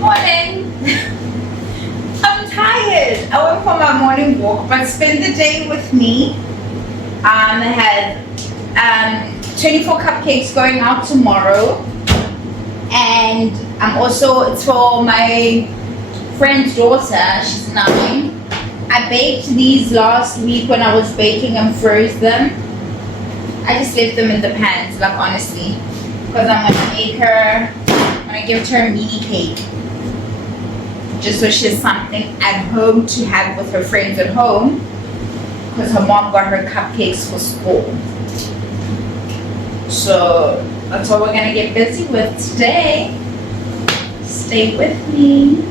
Morning. I'm tired. I went for my morning walk, but spend the day with me. I had 24 cupcakes going out tomorrow, and it's for my friend's daughter. She's 9. I baked these last week when I was baking and froze them. I just left them in the pans, like honestly, because I'm gonna give her a mini cake, just so she has something at home to have with her friends at home, because her mom got her cupcakes for school. So that's what we're gonna get busy with today. Stay with me.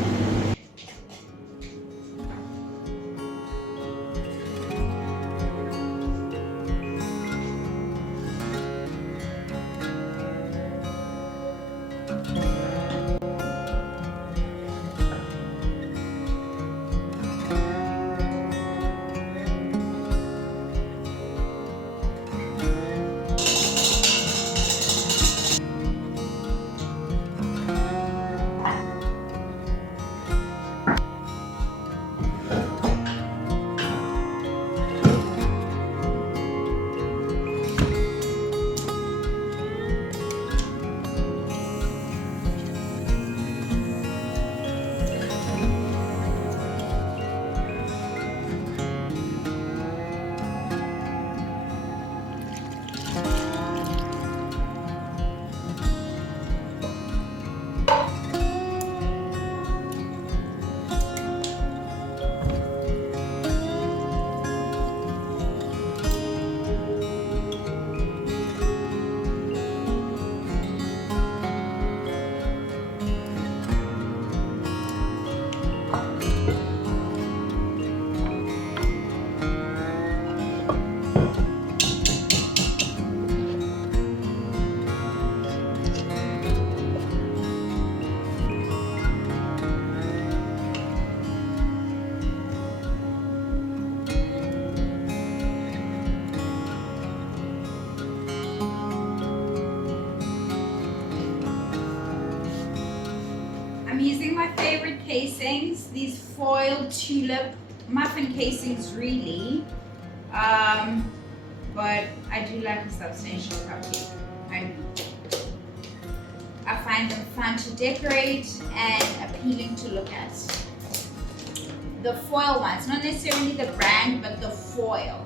I'm using my favorite casings, these foil tulip muffin casings really, but I do like a substantial cupcake. I find them fun to decorate and appealing to look at. The foil ones, not necessarily the brand, but the foil.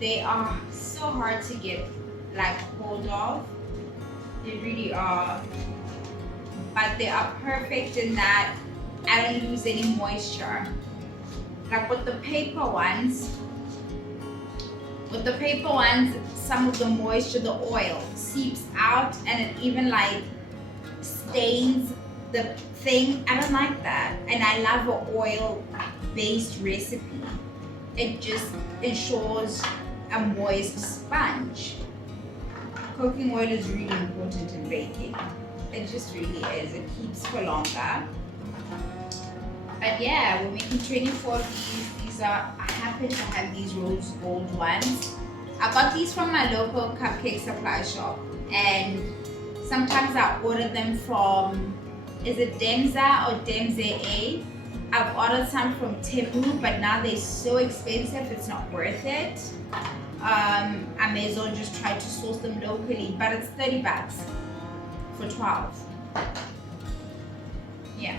They are so hard to get hold of. They really are. But they are perfect in that I don't lose any moisture. Like with the paper ones, some of the moisture, the oil seeps out and it even stains the thing. I don't like that. And I love an oil-based recipe. It just ensures a moist sponge. Cooking oil is really important in baking. It just really is. It keeps for longer. But yeah, we're making 24 of these. I happen to have these rose gold ones. I got these from my local cupcake supply shop, and sometimes I order them from, is it Demza or Demze? I've ordered some from Temu, but now they're so expensive, it's not worth it. I may as well just try to source them locally, but it's 30 bucks for 12. Yeah,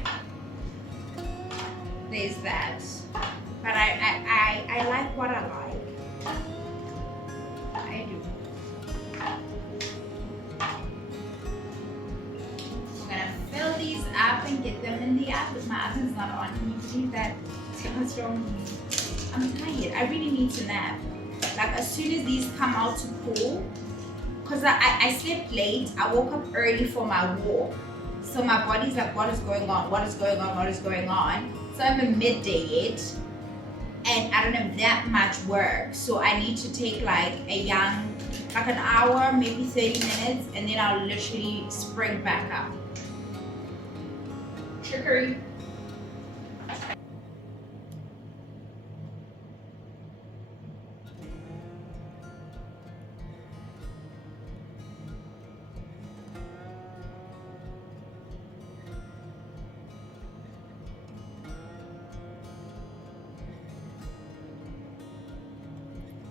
there's that. But I like what I like. I do. We're gonna fill these up and get them in the oven. My oven's not on. Can you believe that? What's wrong with me? I'm tired. I really need to nap. As soon as these come out to cool, because I slept late, I woke up early for my walk. So my body's like, what is going on? What is going on? What is going on? So I'm in midday yet, and I don't have that much work. So I need to take an hour, maybe 30 minutes, and then I'll literally spring back up. Trickery.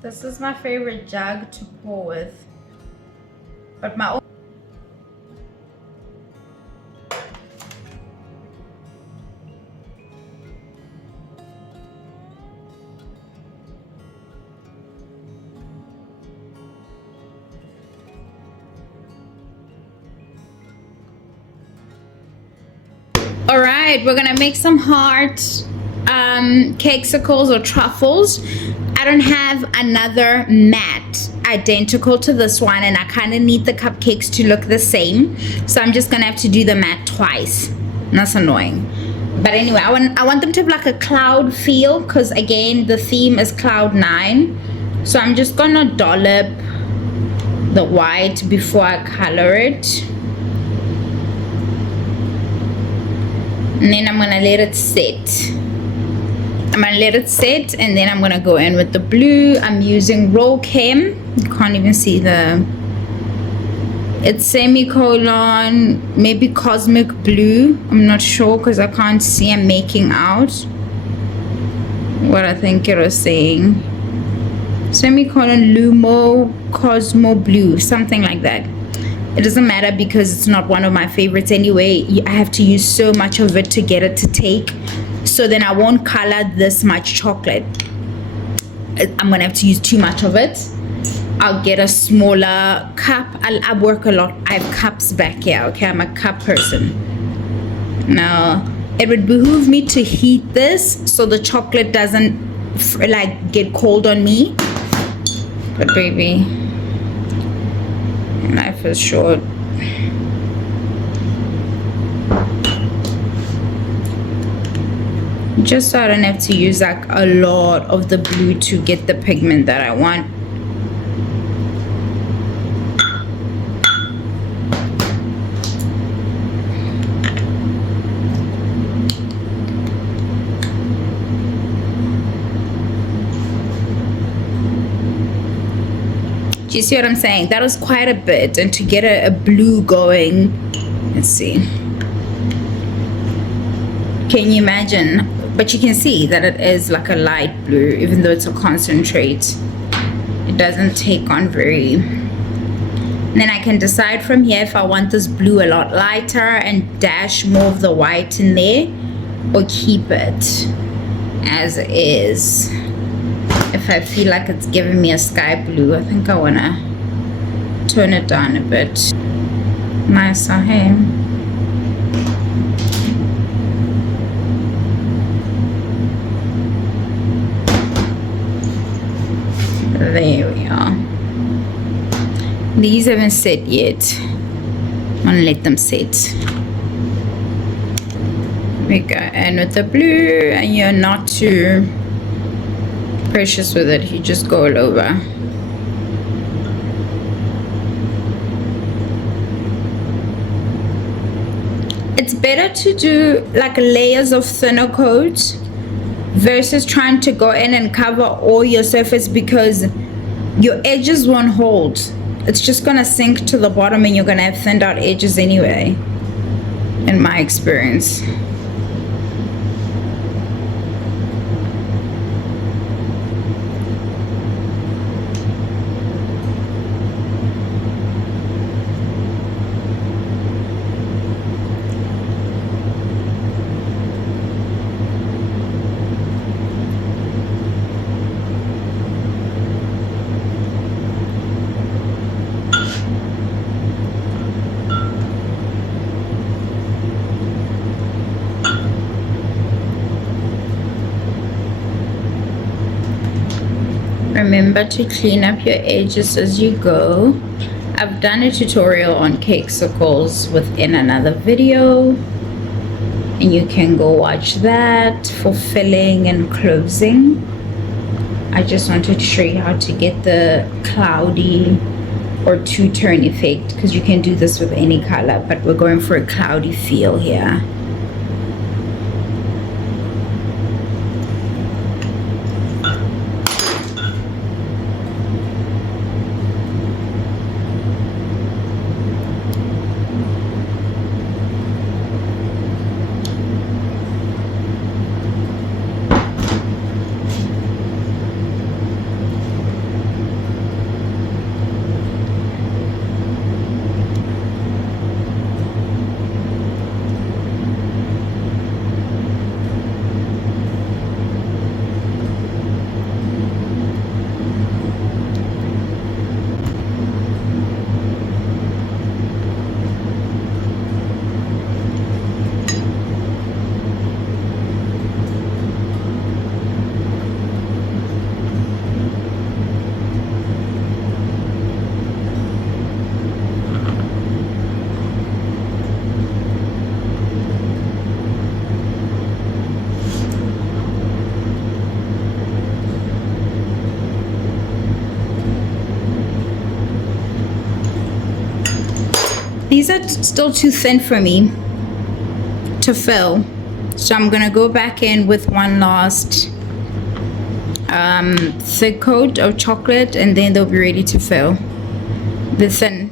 This is my favorite jug to pour with. But my all right, we're gonna make some heart cakesicles or truffles. I don't have another mat identical to this one, and I kind of need the cupcakes to look the same, so I'm just gonna have to do the mat twice. That's annoying, but anyway, I want them to have like a cloud feel, because again the theme is cloud 9. So I'm just gonna dollop the white before I color it, and then I'm gonna let it sit. I'm gonna let it sit, and then I'm gonna go in with the blue. I'm using Roll Chem. You can't even see it's semicolon, maybe cosmic blue. I'm not sure because I can't see. I'm making out what I think it was saying. Semicolon Lumo Cosmo Blue, something like that. It doesn't matter because it's not one of my favorites anyway. I have to use so much of it to get it to take. So then I won't color this much chocolate. I'm gonna have to use too much of it. I'll get a smaller cup. I work a lot. I have cups back here, okay? I'm a cup person. Now, it would behoove me to heat this so the chocolate doesn't like get cold on me. But baby, life is short. Just so I don't have to use like a lot of the blue to get the pigment that I want. Do you see what I'm saying? That was quite a bit, and to get a blue going, let's see. Can you imagine? But you can see that it is like a light blue, even though it's a concentrate. It doesn't take on very. And then I can decide from here if I want this blue a lot lighter and dash more of the white in there, or keep it as is. If I feel like it's giving me a sky blue, I think I wanna turn it down a bit. Nicer, hey? There we are. These haven't set yet. I'm gonna let them set. We go in with the blue, and you're not too precious with it. You just go all over. It's better to do like layers of thinner coat versus trying to go in and cover all your surface, because your edges won't hold. It's just gonna sink to the bottom, and you're gonna have thinned out edges anyway, in my experience. Remember to clean up your edges as you go. I've done a tutorial on cakesicles within another video, and you can go watch that for filling and closing. I just wanted to show you how to get the cloudy or two-tone effect, because you can do this with any color, but we're going for a cloudy feel here. these are still too thin for me to fill. So I'm gonna go back in with one last thick coat of chocolate, and then they'll be ready to fill. The thin,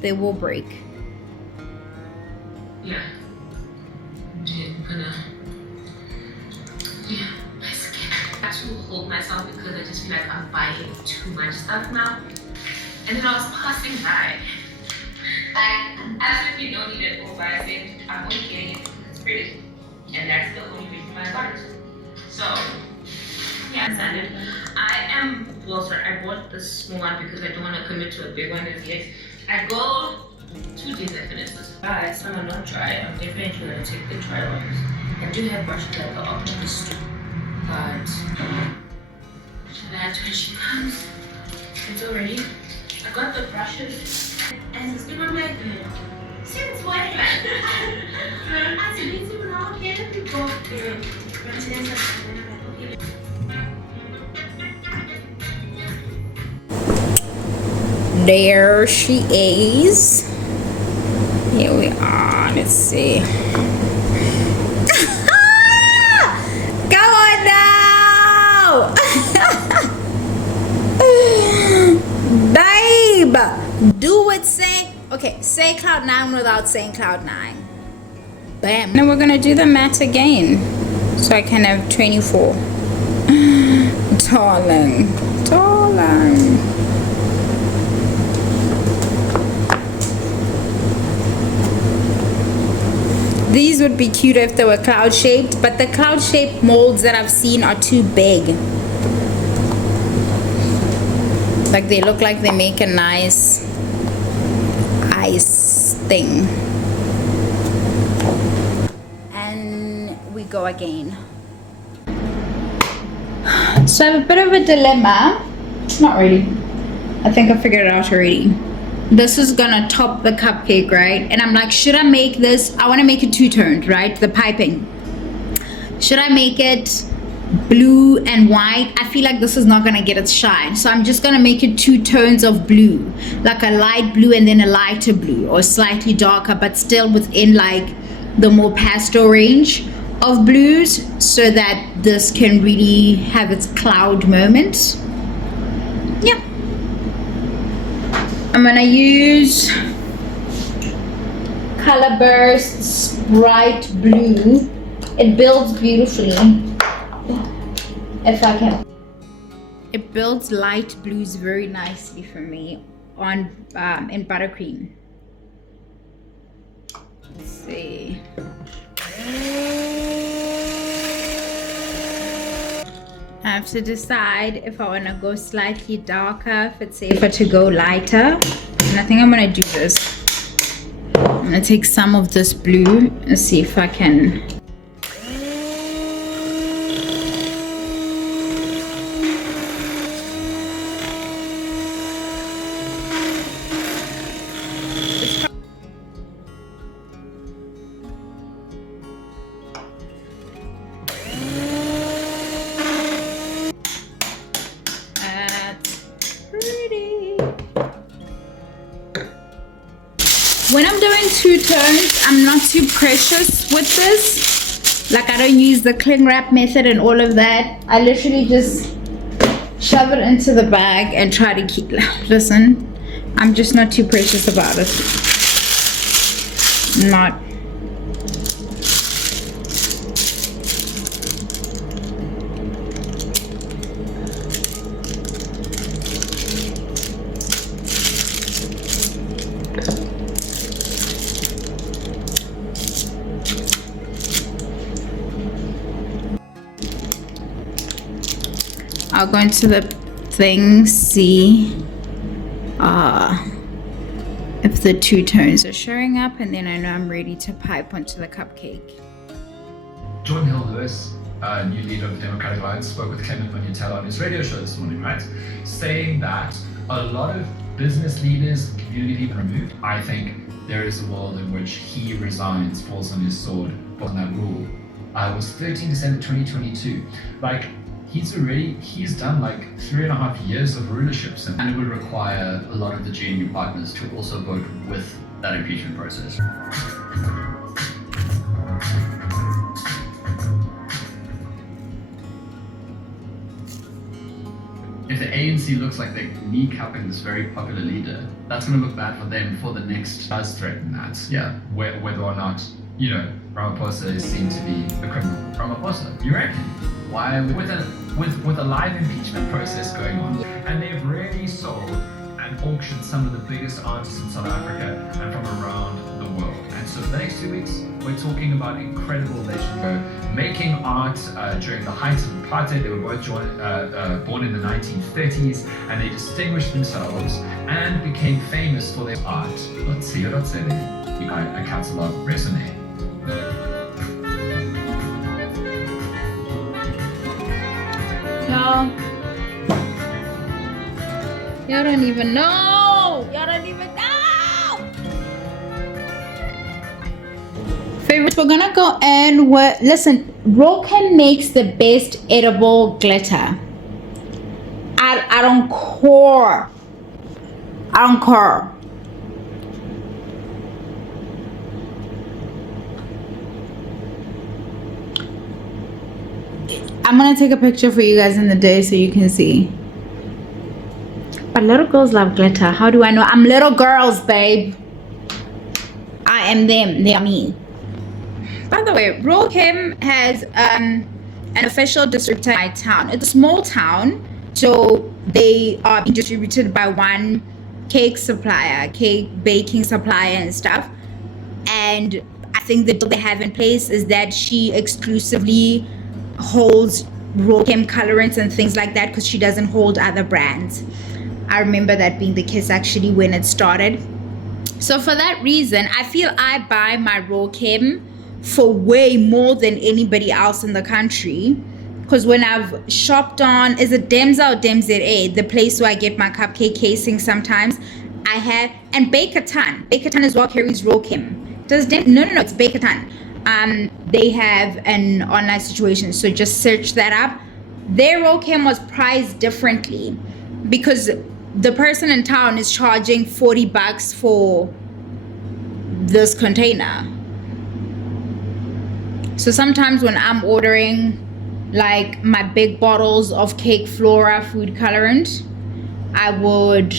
they will break. Yeah. I'm gonna. Yeah, my skin. I have to hold myself because I just feel like I'm buying too much stuff now. And then I was passing by. Like, absolutely no need at all, but I said, I'm only getting it because it's pretty. And that's the only reason why I got it. So, yeah, I decided. I bought the small one because I don't want to commit to a big one as yet. I go 2 days I finish this. Some are not dry. I'm definitely going to take the dry ones. I do have brushes that go up to this too. But, that when she comes, it's already. I got the brushes. And it's been on my since when? I said, it's even all here to go to. There she is. Here we are. Let's see. Go on now, babe. Do it. Say cloud 9 without saying cloud 9. Bam. Now we're gonna do the matte again, so I can have 24. Darling. These would be cute if they were cloud shaped, but the cloud shaped molds that I've seen are too big. Like they look like they make a nice ice thing. And we go again. So I have a bit of a dilemma. Not really. I think I figured it out already. This is gonna top the cupcake, right? And I'm like, should I make this? I wanna make it two-toned, right? The piping. Should I make it blue and white? I feel like this is not gonna get its shine. So I'm just gonna make it 2 tones of blue. Like a light blue and then a lighter blue, or slightly darker, but still within like the more pastel range of blues, so that this can really have its cloud moment. Yeah. I'm gonna use Color Burst's bright blue. It builds beautifully. If I can. It builds light blues very nicely for me on in buttercream. Let's see. I have to decide if I want to go slightly darker, if it's safer to go lighter. And I think I'm going to do this. I'm going to take some of this blue and see if I can. When I'm doing 2 tones, I'm not too precious with this. Like I don't use the cling wrap method and all of that. I literally just shove it into the bag and try to keep, listen, I'm just not too precious about it. Not. I'll go into the thing, see if the 2 tones are showing up, and then I know I'm ready to pipe onto the cupcake. Jordan Hill Lewis, new leader of the Democratic Alliance, spoke with Clement Monutella on his radio show this morning, right? Saying that a lot of business leaders, community people removed. I think there is a world in which he resigns, falls on his sword, on that rule. It was 13 December 2022. Like, he's done like 3.5 years of rulerships, and it would require a lot of the GNU partners to also vote with that impeachment process. If the ANC looks like they're kneecapping this very popular leader, that's going to look bad for them for the next does threaten that. Yeah, whether or not, Ramaphosa is seen to be a criminal. Ramaphosa, you reckon? Why, with a live impeachment process going on, and they've really sold and auctioned some of the biggest artists in South Africa and from around the world. And so the next 2 weeks, we're talking about incredible legends making art during the height of apartheid. They were both born in the 1930s, and they distinguished themselves and became famous for their art. Let's see what I'd say there. A catalog resume. Y'all don't even know. Y'all don't even know. Favorites, we're gonna go in with, listen, Roken makes the best edible glitter. I don't care. I don't care. I'm gonna take a picture for you guys in the day so you can see. But little girls love glitter. How do I know? I'm little girls, babe. I am them. They are me. By the way, Rokem has an official distributor in my town. It's a small town, so they are being distributed by one cake supplier, cake baking supplier and stuff. And I think the deal they have in place is that she exclusively holds Rokem colorants and things like that because she doesn't hold other brands. I remember that being the case actually when it started. So for that reason, I feel I buy my Rokem for way more than anybody else in the country. Because when I've shopped on, is it Demza or DemZA, the place where I get my cupcake casing sometimes, I have, and Bakerton. Bakerton as well carries Rokem. No, it's Bakerton. They have an online situation, so just search that up. Their Rokem was priced differently because the person in town is charging $40 for this container. So sometimes when I'm ordering like my big bottles of Cake Flora food colorant, I would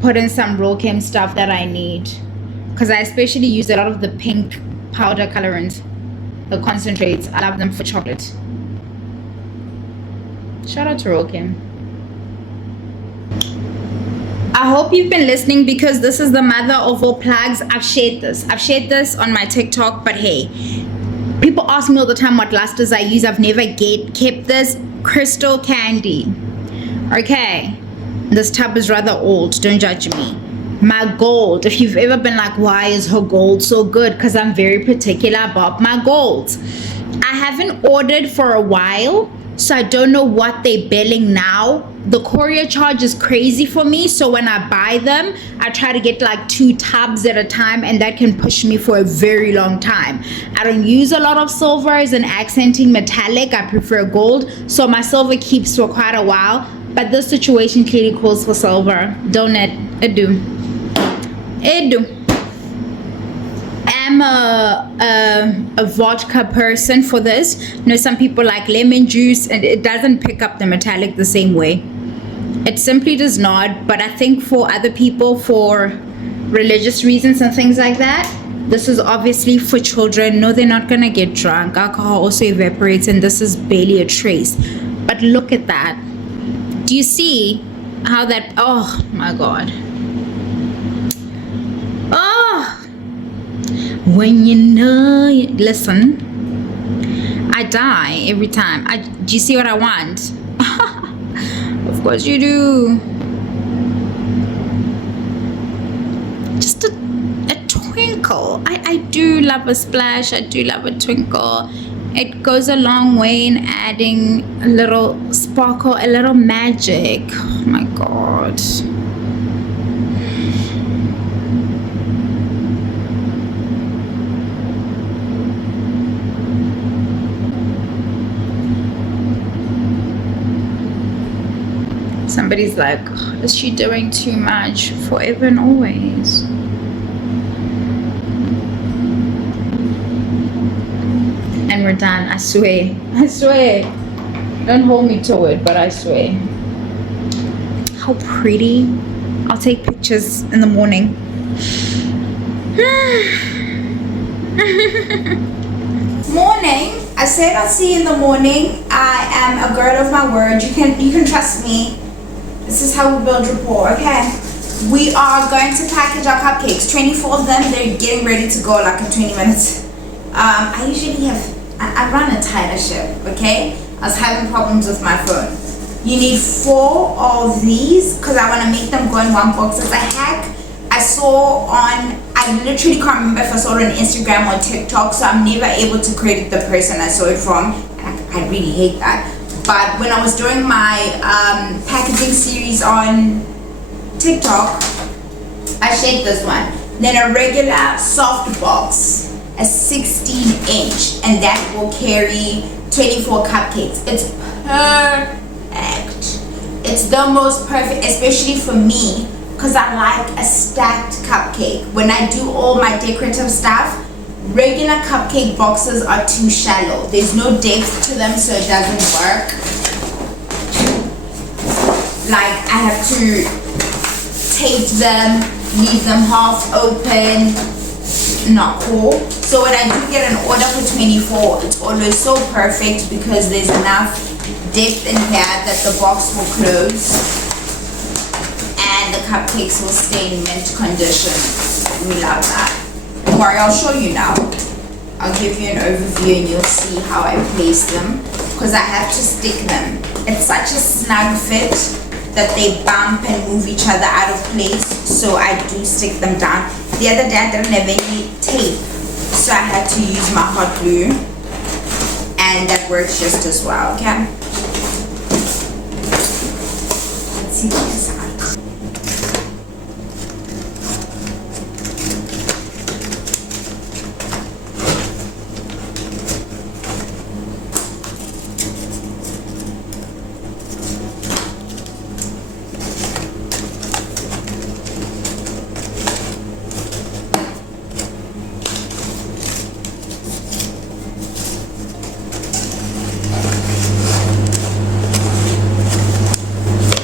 put in some Rokem stuff that I need, because I especially use a lot of the pink powder colorants, the concentrates. I love them for chocolate. Shout out to Rokem. I hope you've been listening, because this is the mother of all plugs. I've shared this on my TikTok, but hey, people ask me all the time what lusters I use. I've never kept this crystal candy. Okay, this tub is rather old, don't judge me. My gold, if you've ever been like, why is her gold so good? Because I'm very particular about my golds. I haven't ordered for a while, so I don't know what they're billing now. The courier charge is crazy for me, so when I buy them, I try to get like 2 tubs at a time, and that can push me for a very long time. I don't use a lot of silver as an accenting metallic. I prefer gold, so my silver keeps for quite a while, but this situation clearly calls for silver, don't it? It do. I'm a vodka person for this. You know, some people like lemon juice, and it doesn't pick up the metallic the same way. It simply does not. But I think for other people, for religious reasons and things like that, this is obviously for children. No, they're not gonna get drunk. Alcohol also evaporates, and this is barely a trace. But look at that. Do you see how that, oh my God. Oh, when you know, listen, I die every time. Do you see what I want? Of course you do. Just a twinkle. I do love a splash. I do love a twinkle. It goes a long way in adding a little sparkle, a little magic. Oh my God. Somebody's like, "Oh, is she doing too much?" Forever and always. And we're done. I swear. I swear. Don't hold me to it, but I swear. How pretty. I'll take pictures in the morning. Morning. I said I'll see you in the morning. I am a girl of my word. You can trust me. This is how we build rapport, okay? We are going to package our cupcakes. 24 of them. They're getting ready to go like in 20 minutes. I usually I run a tighter ship, okay? I was having problems with my phone. You need 4 of these because I want to make them go in one box as a hack. I literally can't remember if I saw it on Instagram or TikTok, so I'm never able to credit the person I saw it from. I really hate that. But when I was doing my packaging series on TikTok, I shared this one. Then a regular soft box, a 16-inch, and that will carry 24 cupcakes. It's perfect. It's the most perfect, especially for me, because I like a stacked cupcake. When I do all my decorative stuff, regular cupcake boxes are too shallow. There's no depth to them, so it doesn't work. Like, I have to tape them, leave them half open. Not cool. So when I do get an order for 24, it's always so perfect because there's enough depth in here that the box will close and the cupcakes will stay in mint condition. We love that. Don't worry, I'll show you now. I'll give you an overview and you'll see how I place them because I have to stick them. It's such a snug fit that they bump and move each other out of place, so I do stick them down. The other day I didn't have any tape, so I had to use my hot glue, and that works just as well, okay? Let's see the inside.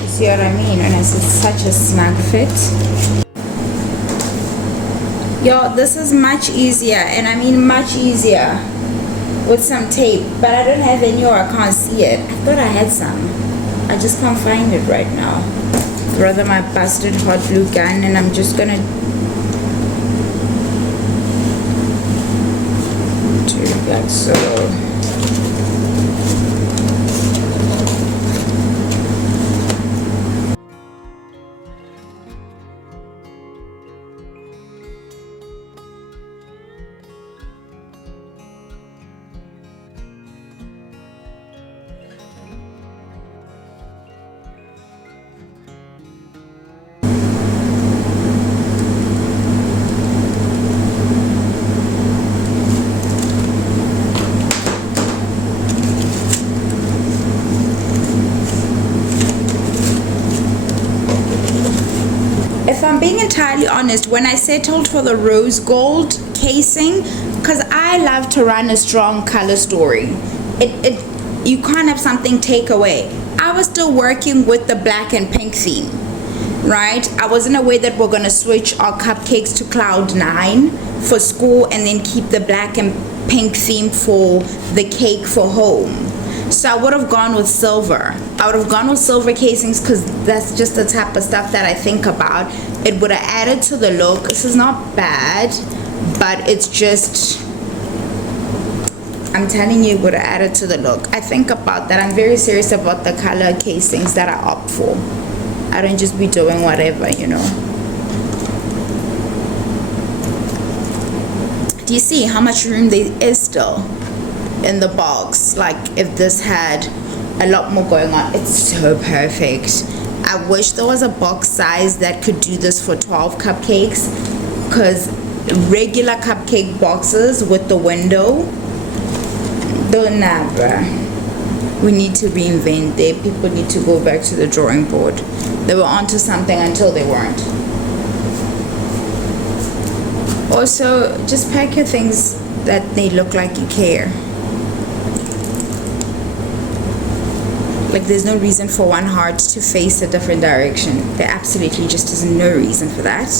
See what I mean when I said such a snug fit? Yo, this is much easier, and I mean much easier with some tape, but I don't have any or I can't see it. I thought I had some. I just can't find it right now. Rather my busted hot glue gun, and I'm just gonna do like so. If I'm being entirely honest, when I settled for the rose gold casing, because I love to run a strong color story, you can't have something take away. I was still working with the black and pink theme, right? I wasn't aware that we're gonna switch our cupcakes to Cloud 9 for school and then keep the black and pink theme for the cake for home. So I would have gone with silver. I would have gone with silver casings because that's just the type of stuff that I think about. It would have added to the look. This is not bad, but it's just, I'm telling you, it would have added to the look. I think about that. I'm very serious about the color casings that I opt for. I don't just be doing whatever, you know. Do you see how much room there is still in the box? Like, if this had a lot more going on, it's so perfect. I wish there was a box size that could do this for 12 cupcakes, because regular cupcake boxes with the window, don't never. We need to reinvent. People need to go back to the drawing board. They were onto something until they weren't. Also, just pack your things that they look like you care. Like, there's no reason for one heart to face a different direction. There absolutely just is no reason for that.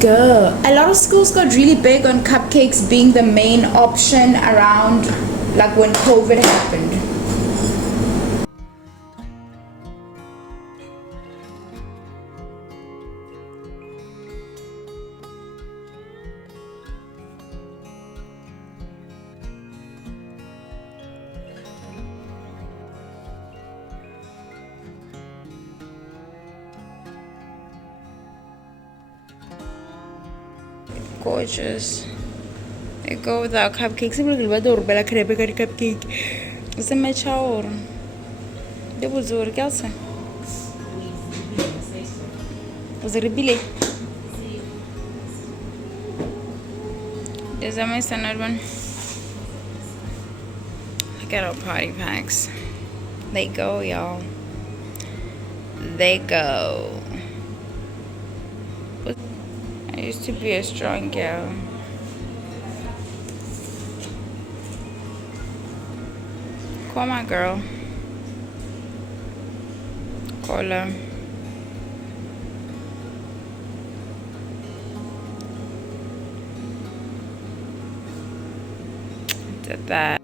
Girl, a lot of schools got really big on cupcakes being the main option around, like, when COVID happened. Gorgeous. They go with our cupcakes. I'm looking at the cupcake. It's a match hour. They was over Kelsa. Was it a billet? There's a my standard one. Look at our party packs. They go, y'all. They go. I used to be a strong girl. Call my girl. Call her. Did that.